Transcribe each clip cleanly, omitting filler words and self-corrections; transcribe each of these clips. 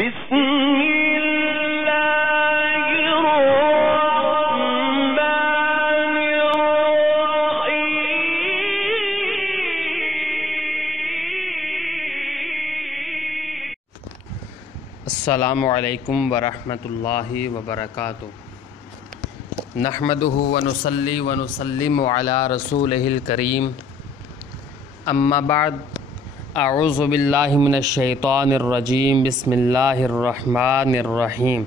بسم اللہ الرحمن الرحیم۔ السلام علیکم ورحمۃ اللہ وبرکاتہ۔ نحمدہ ونصلی ونسلم علی رسولہ الکریم، اما بعد، اعوذ باللہ من الشیطان الرجیم، بسم اللہ الرحمن الرحیم۔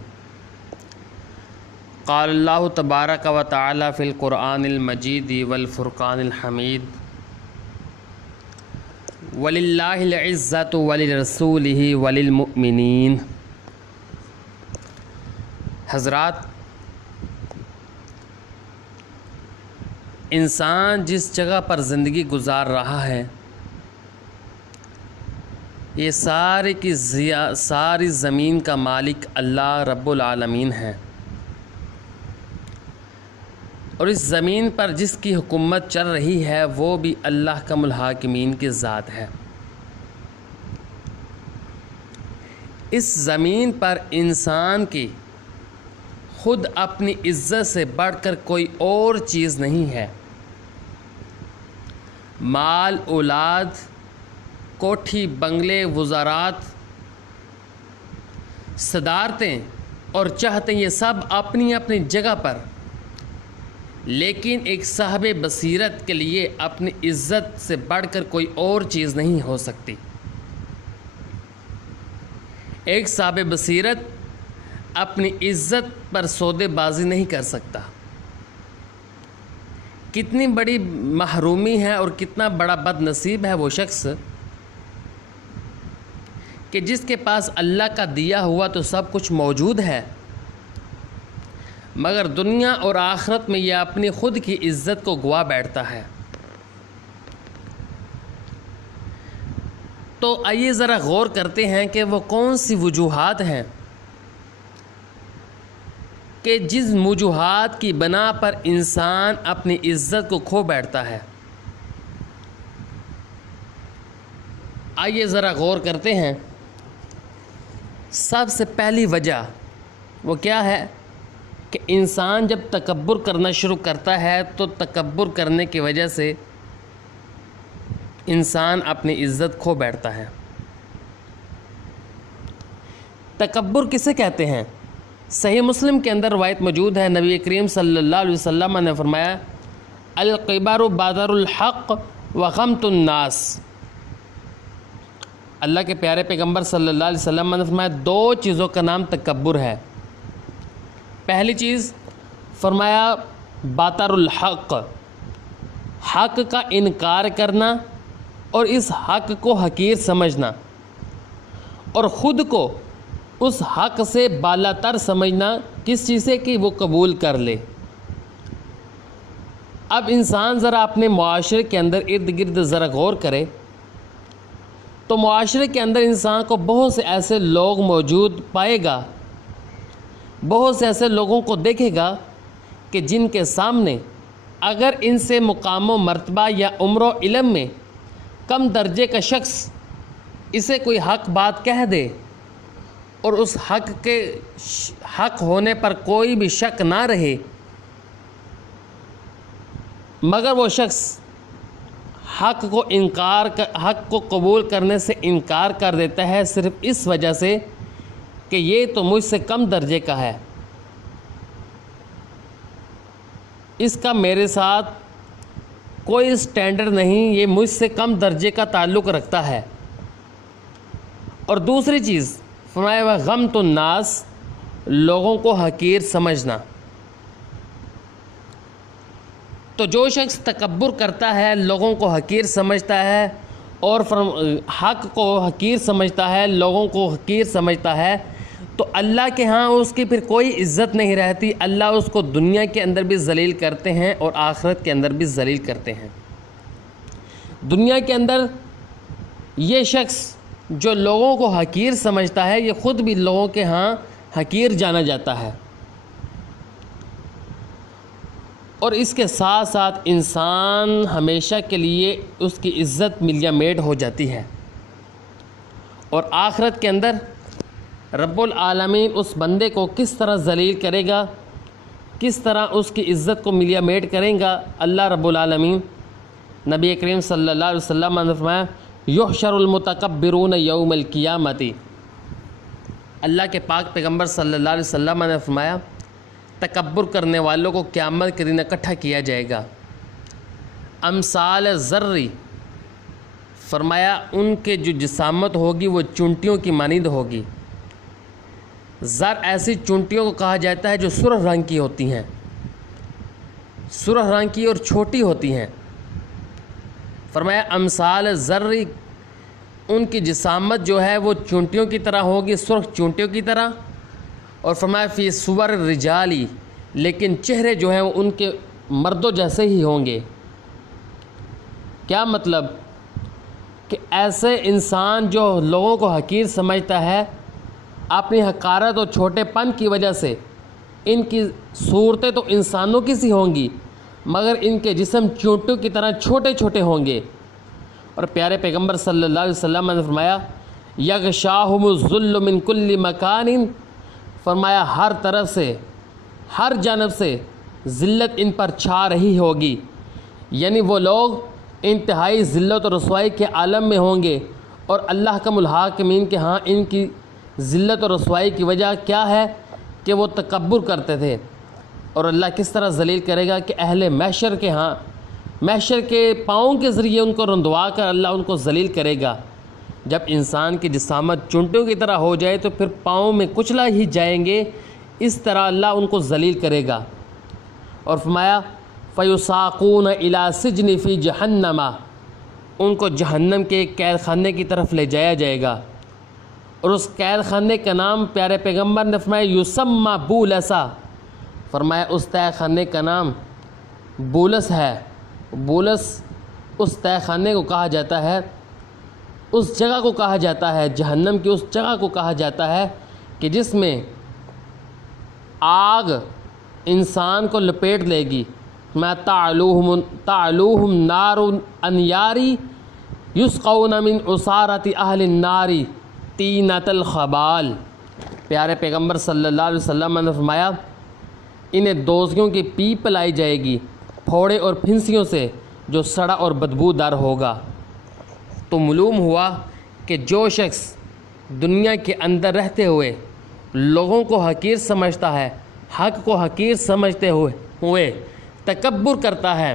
قال اللہ تبارک و تعالی فی القرآن المجید والفرقان الحمید، وَلِلَّهِ الْعِزَّةُ وَلِرَسُولِهِ وَلِلْمُؤْمِنِينَ۔ حضرات، انسان جس جگہ پر زندگی گزار رہا ہے، یہ ساری زمین کا مالک اللہ رب العالمین ہے، اور اس زمین پر جس کی حکومت چل رہی ہے وہ بھی اللہ کا الحاکمین کی ذات ہے۔ اس زمین پر انسان کی خود اپنی عزت سے بڑھ کر کوئی اور چیز نہیں ہے۔ مال، اولاد، کوٹھی، بنگلے، وزارات، صدارتیں اور چاہتیں، یہ سب اپنی اپنی جگہ پر، لیکن ایک صاحب بصیرت کے لیے اپنی عزت سے بڑھ کر کوئی اور چیز نہیں ہو سکتی۔ ایک صاحب بصیرت اپنی عزت پر سودے بازی نہیں کر سکتا۔ کتنی بڑی محرومی ہے اور کتنا بڑا بد نصیب ہے وہ شخص کہ جس کے پاس اللہ کا دیا ہوا تو سب کچھ موجود ہے، مگر دنیا اور آخرت میں یہ اپنی خود کی عزت کو گوا بیٹھتا ہے۔ تو آئیے ذرا غور کرتے ہیں کہ وہ کون سی وجوہات ہیں کہ جس وجوہات کی بنا پر انسان اپنی عزت کو کھو بیٹھتا ہے۔ آئیے ذرا غور کرتے ہیں۔ سب سے پہلی وجہ وہ کیا ہے کہ انسان جب تکبر کرنا شروع کرتا ہے تو تکبر کرنے کی وجہ سے انسان اپنی عزت کھو بیٹھتا ہے۔ تکبر کسے کہتے ہیں؟ صحیح مسلم کے اندر روایت موجود ہے، نبی کریم صلی اللہ علیہ وسلم نے فرمایا، الکبر بادر الحق وغمط الناس۔ اللہ کے پیارے پیغمبر صلی اللہ علیہ وسلم نے فرمایا دو چیزوں کا نام تکبر ہے۔ پہلی چیز فرمایا باطر الحق، حق کا انکار کرنا اور اس حق کو حقیر سمجھنا، اور خود کو اس حق سے بالا تر سمجھنا، کس چیز سے کہ وہ قبول کر لے۔ اب انسان ذرا اپنے معاشرے کے اندر ارد گرد ذرا غور کرے تو معاشرے کے اندر انسان کو بہت سے ایسے لوگ موجود پائے گا، بہت سے ایسے لوگوں کو دیکھے گا کہ جن کے سامنے اگر ان سے مقام و مرتبہ یا عمر و علم میں کم درجے کا شخص اسے کوئی حق بات کہہ دے اور اس حق کے حق ہونے پر کوئی بھی شک نہ رہے، مگر وہ شخص حق کو قبول کرنے سے انکار کر دیتا ہے صرف اس وجہ سے کہ یہ تو مجھ سے کم درجے کا ہے، اس کا میرے ساتھ کوئی سٹینڈرڈ نہیں، یہ مجھ سے کم درجے کا تعلق رکھتا ہے۔ اور دوسری چیز فرمایا ہوا غمط الناس، لوگوں کو حقیر سمجھنا۔ تو جو شخص تکبر کرتا ہے، لوگوں کو حقیر سمجھتا ہے اور حق کو حقیر سمجھتا ہے، لوگوں کو حقیر سمجھتا ہے، تو اللہ کے ہاں اس کی پھر کوئی عزت نہیں رہتی۔ اللہ اس کو دنیا کے اندر بھی ذلیل کرتے ہیں اور آخرت کے اندر بھی ذلیل کرتے ہیں۔ دنیا کے اندر یہ شخص جو لوگوں کو حقیر سمجھتا ہے، یہ خود بھی لوگوں کے ہاں حقیر جانا جاتا ہے، اور اس کے ساتھ ساتھ انسان ہمیشہ کے لیے اس کی عزت ملیا میٹ ہو جاتی ہے، اور آخرت کے اندر رب العالمین اس بندے کو کس طرح ذلیل کرے گا، کس طرح اس کی عزت کو ملیا میٹ کریں گا اللہ رب العالمین۔ نبی کریم صلی اللہ علیہ وسلم نے فرمایا یحشر المتکبرون یوم القیامت، اللہ کے پاک پیغمبر صلی اللہ علیہ وسلم نے فرمایا تکبر کرنے والوں کو قیامت کے دن اکٹھا کیا جائے گا، امثال ذری، فرمایا ان کے جو جسامت ہوگی وہ چونٹیوں کی مانند ہوگی۔ زر ایسی چونٹیوں کو کہا جاتا ہے جو سرخ رنگ کی ہوتی ہیں، سرخ رنگ کی اور چھوٹی ہوتی ہیں۔ فرمایا امثال ذری، ان کی جسامت جو ہے وہ چونٹیوں کی طرح ہوگی، سرخ چونٹیوں کی طرح۔ اور فرمایا فی صور الرجالی، لیکن چہرے جو ہیں وہ ان کے مردوں جیسے ہی ہوں گے۔ کیا مطلب کہ ایسے انسان جو لوگوں کو حقیر سمجھتا ہے، اپنی حقارت اور چھوٹے پن کی وجہ سے ان کی صورتیں تو انسانوں کی سی ہوں گی مگر ان کے جسم چونٹیوں کی طرح چھوٹے چھوٹے ہوں گے۔ اور پیارے پیغمبر صلی اللہ علیہ وسلم نے فرمایا یغشاہم الذل من کل مکان، فرمایا ہر طرف سے، ہر جانب سے ذلت ان پر چھا رہی ہوگی، یعنی وہ لوگ انتہائی ذلت اور رسوائی کے عالم میں ہوں گے۔ اور اللہ کا الحاکمین کے ہاں ان کی ذلت اور رسوائی کی وجہ کیا ہے کہ وہ تکبر کرتے تھے۔ اور اللہ کس طرح ذلیل کرے گا کہ اہل محشر کے ہاں، محشر کے پاؤں کے ذریعے ان کو رندوا کر اللہ ان کو ذلیل کرے گا۔ جب انسان کی جسامت چونٹیوں کی طرح ہو جائے تو پھر پاؤں میں کچلا ہی جائیں گے، اس طرح اللہ ان کو ذلیل کرے گا۔ اور فرمایا فَيُسَاقُونَ إِلَى سِجْنِ فِي جَهَنَّمَ، ان کو جہنم کے قید خانے کی طرف لے جایا جائے گا۔ اور اس قید خانے کا نام پیارے پیغمبر نے فرمایا یسمى بولسا، فرمایا اس طے خانے کا نام بولس ہے۔ بولس اس طے خانے کو کہا جاتا ہے، اس جگہ کو کہا جاتا ہے، جہنم کی اس جگہ کو کہا جاتا ہے کہ جس میں آگ انسان کو لپیٹ لے گی۔ میں تعلوہم نار انیاری یسقون من عصارت اہل النار طینۃ الخبال، پیارے پیغمبر صلی اللہ علیہ وسلم نے فرمایا انہیں دوزخیوں کی پیپ پلائی جائے گی پھوڑے اور پھنسیوں سے جو سڑا اور بدبودار ہوگا۔ تو معلوم ہوا کہ جو شخص دنیا کے اندر رہتے ہوئے لوگوں کو حقیر سمجھتا ہے، حق کو حقیر سمجھتے ہوئے تکبر کرتا ہے،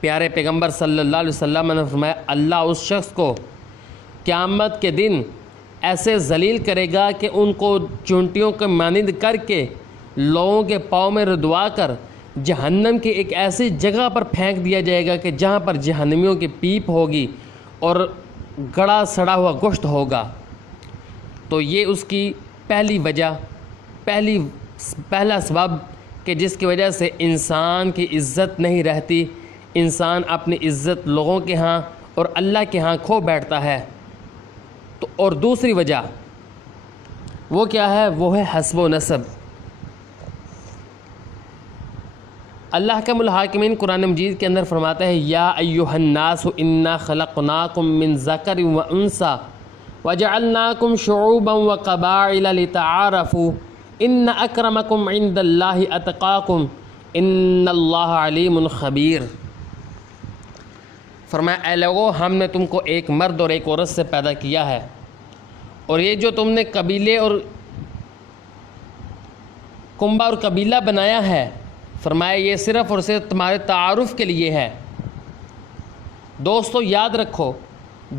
پیارے پیغمبر صلی اللہ علیہ وسلم نے فرمایا اللہ اس شخص کو قیامت کے دن ایسے ذلیل کرے گا کہ ان کو چونٹیوں کے مانند کر کے لوگوں کے پاؤں میں رندوا کر جہنم کی ایک ایسی جگہ پر پھینک دیا جائے گا کہ جہاں پر جہنمیوں کی پیپ ہوگی اور گڑا سڑا ہوا گوشت ہوگا۔ تو یہ اس کی پہلی وجہ، پہلا سبب کہ جس کی وجہ سے انسان کی عزت نہیں رہتی، انسان اپنی عزت لوگوں کے ہاں اور اللہ کے ہاں کھو بیٹھتا ہے۔ تو اور دوسری وجہ وہ کیا ہے؟ وہ ہے حسب و نسب۔ اللہ کا الحاکمین قرآن مجید کے اندر فرماتا ہے یا ایھا الناس انا خلقناکم من ذکر و انثی وجعلناکم شعوبا وقبائل لتعارفوا ان اکرمکم عند اللہ اتقاکم ان اللہ علیم خبیر۔ فرمایا اے لوگو ہم نے تم کو ایک مرد اور ایک عورت سے پیدا کیا ہے، اور یہ جو تم نے قبیلے اور کنبہ اور قبیلہ بنایا ہے، فرمایا یہ صرف اور صرف تمہارے تعارف کے لیے ہے۔ دوستو یاد رکھو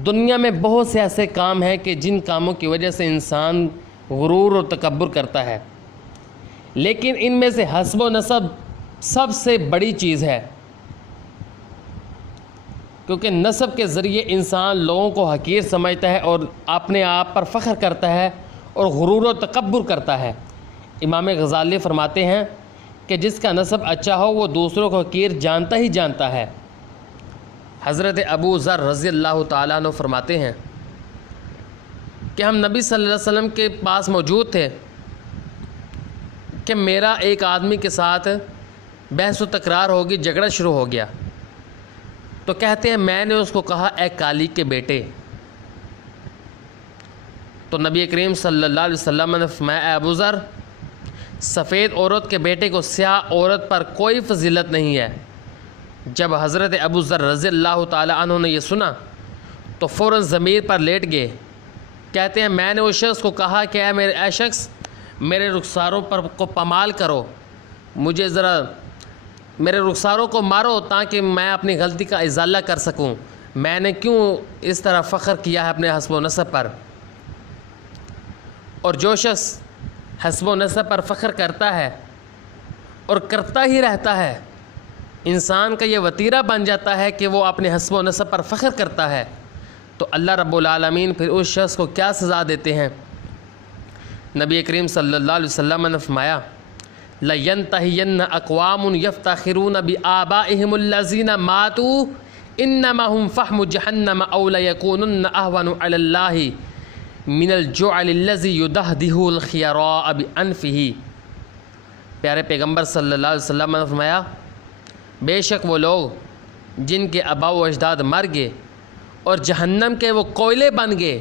دنیا میں بہت سے ایسے کام ہیں کہ جن کاموں کی وجہ سے انسان غرور اور تکبر کرتا ہے، لیکن ان میں سے حسب و نسب سب سے بڑی چیز ہے، کیونکہ نسب کے ذریعے انسان لوگوں کو حقیر سمجھتا ہے اور اپنے آپ پر فخر کرتا ہے اور غرور و تکبر کرتا ہے۔ امام غزالی فرماتے ہیں کہ جس کا نسب اچھا ہو وہ دوسروں کو حقیر جانتا ہی جانتا ہے۔ حضرت ابو ذر رضی اللہ تعالیٰ عنہ فرماتے ہیں کہ ہم نبی صلی اللہ علیہ وسلم کے پاس موجود تھے کہ میرا ایک آدمی کے ساتھ بحث و تکرار ہوگی، جھگڑا شروع ہو گیا۔ تو کہتے ہیں میں نے اس کو کہا اے کالی کے بیٹے، تو نبی کریم صلی اللہ علیہ وسلم نے فرمایا اے ابو ذر، سفید عورت کے بیٹے کو سیاہ عورت پر کوئی فضیلت نہیں ہے۔ جب حضرت ابو ذر رضی اللہ تعالی عنہ نے یہ سنا تو فوراً ضمیر پر لیٹ گئے۔ کہتے ہیں میں نے اس شخص کو کہا کہ اے شخص میرے رخساروں پر کو پامال کرو، مجھے ذرا میرے رخساروں کو مارو تاکہ میں اپنی غلطی کا ازالہ کر سکوں۔ میں نے کیوں اس طرح فخر کیا ہے اپنے حسب و نسب پر؟ اور جو شخص حسب و نسب پر فخر کرتا ہے اور کرتا ہی رہتا ہے، انسان کا یہ وتیرہ بن جاتا ہے کہ وہ اپنے حسب و نسب پر فخر کرتا ہے، تو اللہ رب العالمین پھر اس شخص کو کیا سزا دیتے ہیں؟ نبی کریم صلی اللہ علیہ وسلم نے فرمایا لَيَنْتَهِيَنَّ أَقْوَامٌ يَفْتَخِرُونَ بِآبَائِهِمُ الَّذِينَ مَاتُوا إِنَّمَا هُمْ فَحْمُ جَهَنَّمَ أَوْ لَيَكُونُنَّ أَهْوَنُ عَلَى اللَّهِ مِنَ الْجُعَلِ الَّذِي يُدَهْدِهُ الْخِيَرَاءَ بِأَنْفِهِ۔ پیارے پیغمبر صلی اللہ علیہ وسلم نے فرمایا بے شک وہ لوگ جن کے آباء و اجداد مر گئے اور جہنم کے وہ کوئلے بن گئے،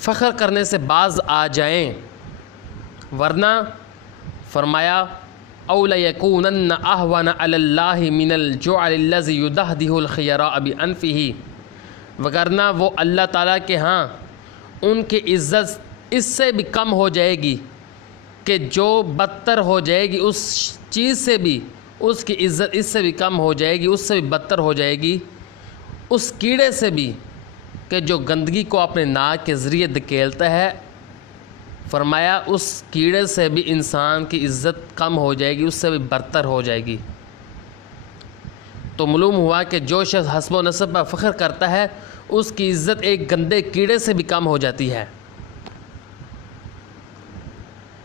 فخر کرنے سے باز آ جائیں، ورنہ فرمایا او لیکونن اہون علی اللہ من الجعل الذی یدہدہ الخیراء بانفہ، وگرنہ وہ اللہ تعالیٰ کے ہاں ان کی عزت اس سے بھی کم ہو جائے گی کہ جو بدتر ہو جائے گی، اس چیز سے بھی اس کی عزت اس سے بھی کم ہو جائے گی، اس سے بھی بدتر ہو جائے گی، اس کیڑے سے بھی کہ جو گندگی کو اپنے ناک کے ذریعے دھکیلتا ہے۔ فرمایا اس کیڑے سے بھی انسان کی عزت کم ہو جائے گی، اس سے بھی برتر ہو جائے گی۔ تو معلوم ہوا کہ جو شخص حسب و نسب پر فخر کرتا ہے اس کی عزت ایک گندے کیڑے سے بھی کم ہو جاتی ہے۔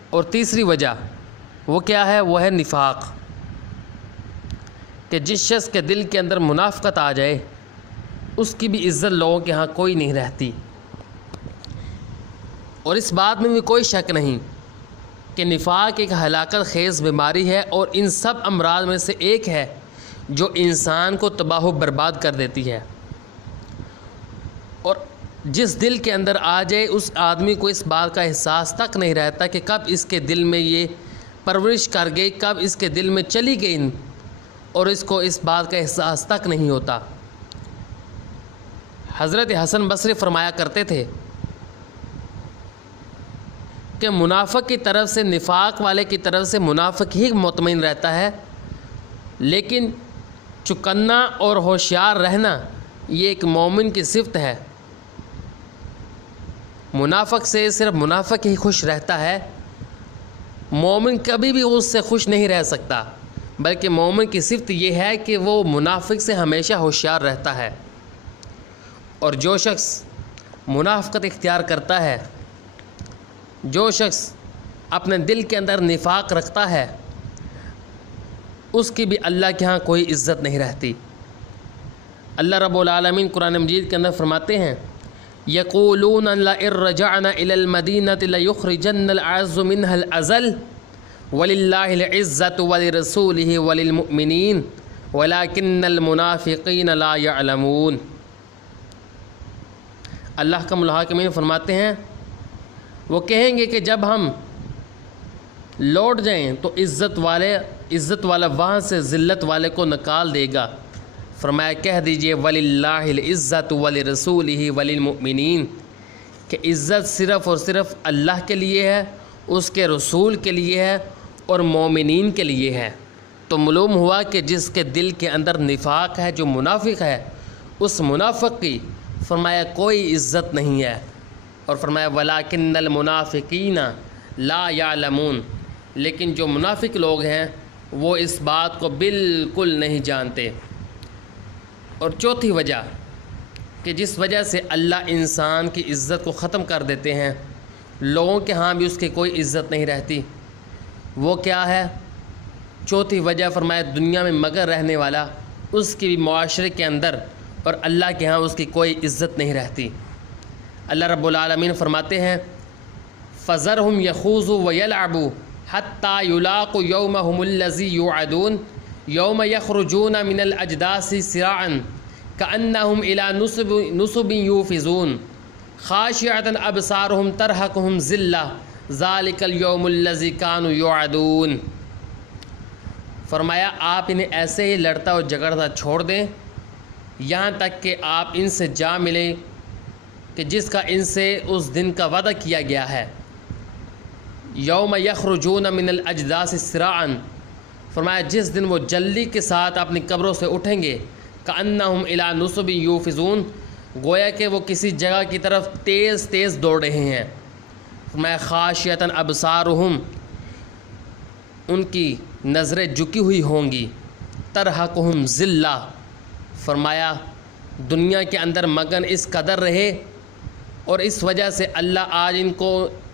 اور تیسری وجہ وہ کیا ہے؟ وہ ہے نفاق، کہ جس شخص کے دل کے اندر منافقت آ جائے اس کی بھی عزت لوگوں کے ہاں کوئی نہیں رہتی۔ اور اس بات میں بھی کوئی شک نہیں کہ نفاق ایک ہلاکت خیز بیماری ہے، اور ان سب امراض میں سے ایک ہے جو انسان کو تباہ و برباد کر دیتی ہے۔ اور جس دل کے اندر آ جائے اس آدمی کو اس بات کا احساس تک نہیں رہتا کہ کب اس کے دل میں یہ پرورش کر گئی، کب اس کے دل میں چلی گئی، اور اس کو اس بات کا احساس تک نہیں ہوتا۔ حضرت حسن بصری فرمایا کرتے تھے کہ منافق کی طرف سے، نفاق والے کی طرف سے منافق ہی مطمئن رہتا ہے، لیکن چکنا اور ہوشیار رہنا یہ ایک مومن کی صفت ہے۔ منافق سے صرف منافق ہی خوش رہتا ہے، مومن کبھی بھی اس سے خوش نہیں رہ سکتا، بلکہ مومن کی صفت یہ ہے کہ وہ منافق سے ہمیشہ ہوشیار رہتا ہے۔ اور جو شخص منافقت اختیار کرتا ہے، جو شخص اپنے دل کے اندر نفاق رکھتا ہے، اس کی بھی اللہ کے ہاں کوئی عزت نہیں رہتی۔ اللہ رب العالمین قرآن مجید کے اندر فرماتے ہیں یقولون لئن رجعنا الى المدینة لیخرجن الأعز منها الأذل وللہ العزة ولرسولہ وللمؤمنین ولكن المنافقین لا يعلمون۔ اللہ کا الحاکمین فرماتے ہیں وہ کہیں گے کہ جب ہم لوٹ جائیں تو عزت والا وہاں سے ذلت والے کو نکال دے گا۔ فرمایا کہہ دیجئے وَلِلَّهِ الْعِزَّةُ وَلِرَسُولِهِ وَلِلْمُؤْمِنِينَ، کہ عزت صرف اور صرف اللہ کے لیے ہے، اس کے رسول کے لیے ہے اور مومنین کے لیے ہے۔ تو معلوم ہوا کہ جس کے دل کے اندر نفاق ہے، جو منافق ہے، اس منافق کی فرمایا کوئی عزت نہیں ہے۔ اور فرمایا وَلَكِنَّ الْمُنَافِقِينَ لَا يَعْلَمُونَ، لیکن جو منافق لوگ ہیں وہ اس بات کو بالکل نہیں جانتے۔ اور چوتھی وجہ کہ جس وجہ سے اللہ انسان کی عزت کو ختم کر دیتے ہیں، لوگوں کے ہاں بھی اس کی کوئی عزت نہیں رہتی، وہ کیا ہے؟ چوتھی وجہ فرمایا دنیا میں مگر رہنے والا، اس کی بھی معاشرے کے اندر اور اللہ کے ہاں اس کی کوئی عزت نہیں رہتی۔ اللہ رب العالمین فرماتے ہیں فَذَرْهُمْ يَخُوضُوا وَيَلْعَبُوا حَتَّى يُلَاقُوا يَوْمَهُمُ الَّذِي يُوعَدُونَ يَوْمَ يَخْرُجُونَ مِنَ الْأَجْدَاثِ سِرَاعًا كَأَنَّهُمْ إِلَى نُصُبٍ يُوفِضُونَ خاشعۃ ابصارہم ترہقہم ذلہ ذالک الیوم الذی کانوا یوعدون۔ فرمایا آپ انہیں ایسے ہی لڑتا اور جھگڑتا چھوڑ دیں یہاں تک کہ آپ ان سے جا ملیں کہ جس کا ان سے اس دن کا وعدہ کیا گیا ہے۔ یوم یخرجون من الاجداث سراعا، فرمایا جس دن وہ جلدی کے ساتھ اپنی قبروں سے اٹھیں گے، کأنہم الی نصب یوفزون، گویا کہ وہ کسی جگہ کی طرف تیز تیز دوڑ رہے ہیں۔ فرمایا خاشعۃ ابصارہم، ان کی نظریں جھکی ہوئی ہوں گی، ترہقہم ذلہ، فرمایا دنیا کے اندر مگن اس قدر رہے اور اس وجہ سے اللہ آج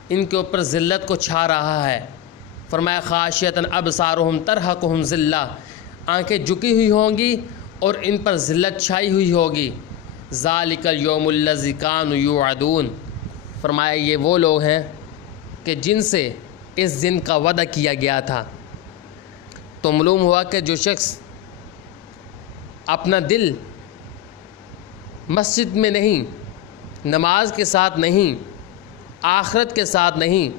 ان کے اوپر ذلت کو چھا رہا ہے۔ فرمایا خاشعۃ ابصارہم ترہقہم ذلہ، آنکھیں جھکی ہوئی ہوں گی اور ان پر ذلت چھائی ہوئی ہوگی۔ ذالک الیوم الذی کانوا یوعدون، فرمایا یہ وہ لوگ ہیں کہ جن سے اس دن کا وعدہ کیا گیا تھا۔ تو معلوم ہوا کہ جو شخص اپنا دل مسجد میں نہیں، نماز کے ساتھ نہیں، آخرت کے ساتھ نہیں،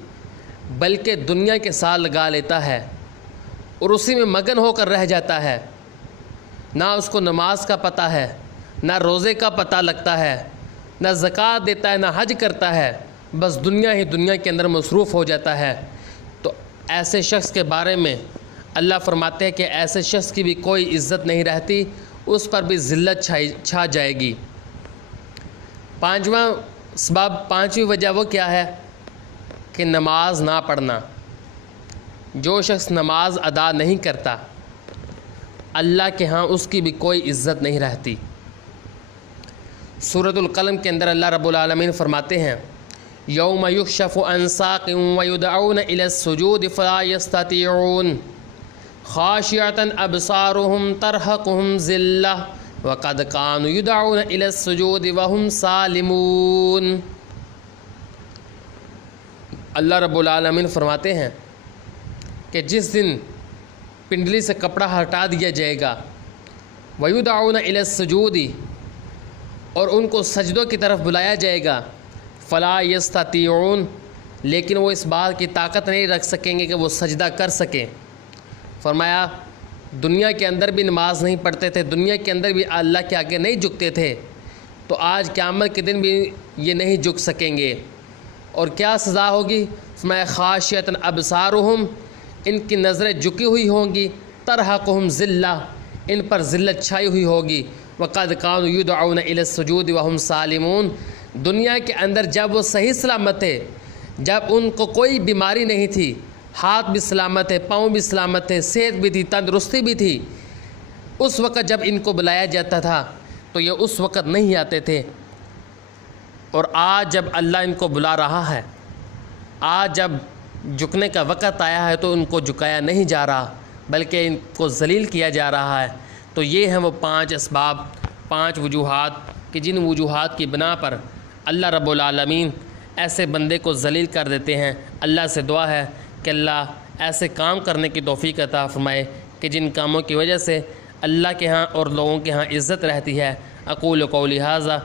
بلکہ دنیا کے ساتھ لگا لیتا ہے اور اسی میں مگن ہو کر رہ جاتا ہے، نہ اس کو نماز کا پتہ ہے، نہ روزے کا پتہ لگتا ہے، نہ زکوٰۃ دیتا ہے، نہ حج کرتا ہے، بس دنیا ہی دنیا کے اندر مصروف ہو جاتا ہے، تو ایسے شخص کے بارے میں اللہ فرماتے ہیں کہ ایسے شخص کی بھی کوئی عزت نہیں رہتی، اس پر بھی ذلت چھا جائے گی۔ پانچواں سبب، پانچویں وجہ وہ کیا ہے کہ نماز نہ پڑھنا۔ جو شخص نماز ادا نہیں کرتا اللہ کے ہاں اس کی بھی کوئی عزت نہیں رہتی۔ سورۃ القلم کے اندر اللہ رب العالمین فرماتے ہیں یوم یکشف عن ساق ویدعون الی السجود فلا یستطیعون خاشعۃ ابصارہم ترہقہم ذلہ وقد کانوا یدعون الی السجود وہم سالمون۔ اللہ رب العالمین فرماتے ہیں کہ جس دن پنڈلی سے کپڑا ہٹا دیا جائے گا، ویدعون الی السجود، اور ان کو سجدوں کی طرف بلایا جائے گا، فلا یستطیعون، لیکن وہ اس بات کی طاقت نہیں رکھ سکیں گے کہ وہ سجدہ کر سکیں۔ فرمایا دنیا کے اندر بھی نماز نہیں پڑھتے تھے، دنیا کے اندر بھی اللہ کے آگے نہیں جھکتے تھے، تو آج قیامت کے دن بھی یہ نہیں جھک سکیں گے۔ اور کیا سزا ہوگی؟ فرمایا خاشعۃ ابصارہم، ان کی نظریں جھکی ہوئی ہوں گی، ترہقہم ذلہ، ان پر ذلت چھائی ہوئی ہوگی، وقد کانوا یدعون الی السجود وہم سالمون۔ دنیا کے اندر جب وہ صحیح سلامت تھے، جب ان کو کوئی بیماری نہیں تھی، ہاتھ بھی سلامت ہے، پاؤں بھی سلامت ہے، صحت بھی تھی، تندرستی بھی تھی، اس وقت جب ان کو بلایا جاتا تھا تو یہ اس وقت نہیں آتے تھے، اور آج جب اللہ ان کو بلا رہا ہے، آج جب جھکنے کا وقت آیا ہے تو ان کو جھکایا نہیں جا رہا بلکہ ان کو ذلیل کیا جا رہا ہے۔ تو یہ ہیں وہ 5 اسباب، 5 وجوہات کہ جن وجوہات کی بنا پر اللہ رب العالمین ایسے بندے کو ذلیل کر دیتے ہیں۔ اللہ سے دعا ہے کہ اللہ ایسے کام کرنے کی توفیق عطا فرمائے کہ جن کاموں کی وجہ سے اللہ کے ہاں اور لوگوں کے ہاں عزت رہتی ہے۔ اقول قولی ھذا